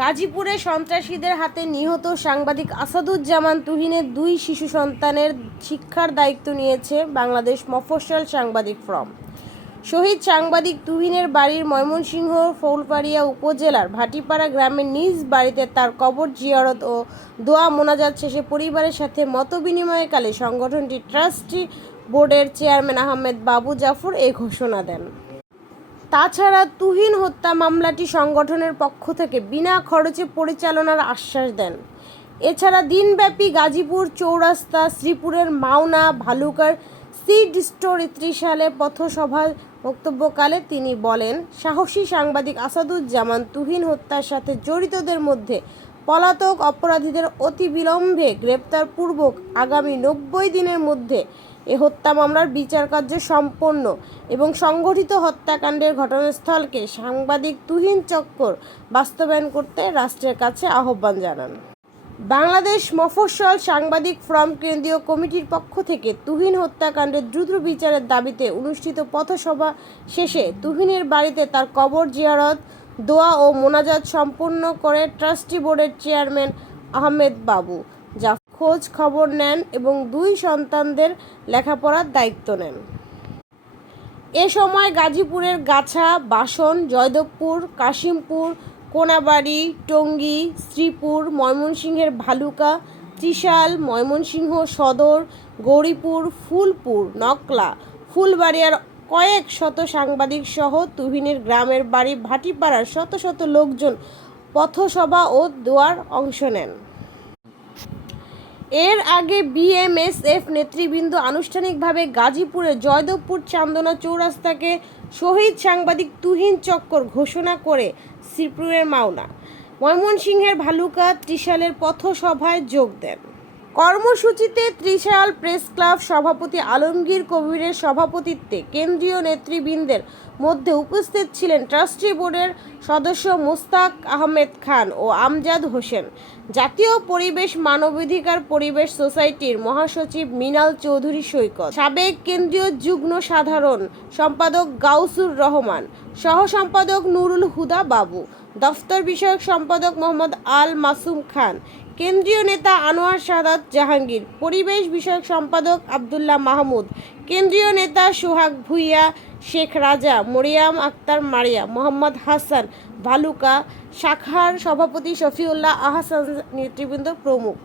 গাজীপুরে সন্ত্রাসীদের হাতে নিহত সাংবাদিক আসাদুজ্জামান তুহিনের 2 শিশু সন্তানের শিক্ষার দায়িত্ব নিয়েছে বাংলাদেশ মফস্বল সাংবাদিক ফোরাম। শহীদ সাংবাদিক তুহিনের বাড়ির ময়মনসিংহ ফুলবাড়িয়া উপজেলার ভাটিপাড়া গ্রামের নিজ বাড়িতে তার কবর জিয়ারত ও দোয়া মোনাজাত শেষে পরিবারের সাথে মতবিনিময়কালে সংগঠনটির ট্রাস্টি বোর্ডের চেয়ারম্যান আহমেদ বাবু জাফর এই ঘোষণা দেন। তাছাড়া তুহিন হত্যা মামলাটি সংগঠনের পক্ষ থেকে বিনা খরচে পরিচালনার আশ্বাস দেন। এছাড়া দিনব্যাপী গাজীপুর চৌরাস্তা, শ্রীপুরের মাওনা, ভালুকার সিড স্টোর ত্রিশালে পথসভায় বক্তব্যকালে তিনি বলেন, সাহসী সাংবাদিক আসাদুজ্জামান তুহিন হত্যার সাথে জড়িতদের মধ্যে পলাতক অপরাধীদের অতিবিলম্বে গ্রেপ্তারপূর্বক আগামী 90 দিনের মধ্যে এ হত্যা মামলার বিচারকার্য সম্পন্ন এবং সংগঠিত হত্যাকাণ্ডের ঘটনাস্থলকে সাংবাদিক তুহিন চক্কর বাস্তবায়ন করতে রাষ্ট্রের কাছে আহ্বান জানান। বাংলাদেশ মফস্বল সাংবাদিক ফোরাম কেন্দ্রীয় কমিটির পক্ষ থেকে তুহিন হত্যাকাণ্ডের দ্রুত বিচারের দাবিতে অনুষ্ঠিত পথসভা শেষে তুহিনের বাড়িতে তার কবর জিয়ারত, দোয়া ও মোনাজাত সম্পন্ন করে ট্রাস্টি বোর্ডের চেয়ারম্যান আহমেদ বাবু জাফর খোঁজ খবর নেন এবং 2 সন্তানদের লেখাপড়ার দায়িত্ব নেন। এ সময় গাজীপুরের গাছা, বাসন, জয়দেবপুর, কাশিমপুর, কোনাবাড়ি, টঙ্গী, শ্রীপুর, ময়মনসিংহের ভালুকা, ত্রিশাল, ময়মনসিংহ সদর, গৌরীপুর, ফুলপুর, নকলা, ফুলবাড়িয়ার কয়েক শত সাংবাদিক সহ তুহিনের গ্রামের বাড়ি ভাটিপাড়ার শত শত লোকজন পথসভা ও দোয়ার অংশ নেন। এর আগে বিএমএসএফ নেতৃবৃন্দ আনুষ্ঠানিকভাবে গাজীপুরের জয়দেবপুর চান্দনা চৌরাস্তাকে শহীদ সাংবাদিক তুহিন চক্কর ঘোষণা করে শ্রীপুরের মাওনা, ময়মনসিংহের ভালুকা, ত্রিশালের পথসভায় যোগ দেন। কর্মসূচিতে ত্রিশাল প্রেস ক্লাব সভাপতি আলমগীর কবিরের সভাপতিত্বে কেন্দ্রীয় নেতৃবৃন্দের মধ্যে উপস্থিত ছিলেন ট্রাস্টি বোর্ডের সদস্য মুস্তাক আহমেদ খান ও আমজাদ হোসেন, জাতীয় পরিবেশ মানবাধিকার পরিবেশ সোসাইটির মহাসচিব মিনাল চৌধুরী সৈকত, সাবেক কেন্দ্রীয় যুগ্ম সাধারণ সম্পাদক গাউসুর রহমান, সহ সম্পাদক নুরুল হুদা বাবু, দফতর বিষয়ক সম্পাদক মোহাম্মদ আল মাসুম খান, কেন্দ্রীয় নেতা আনোয়ার সাদাত জাহাঙ্গীর, পরিবেশ বিষয়ক সম্পাদক আব্দুল্লাহ মাহমুদ, কেন্দ্রীয় নেতা সোহাগ ভুইয়া, শেখ রাজা, মরিয়াম আক্তার মারিয়া, মোহাম্মদ হাসান, ভালুকা শাখার সভাপতি শফিউল্লাহ আহসান নেতৃবৃন্দ প্রমুখ।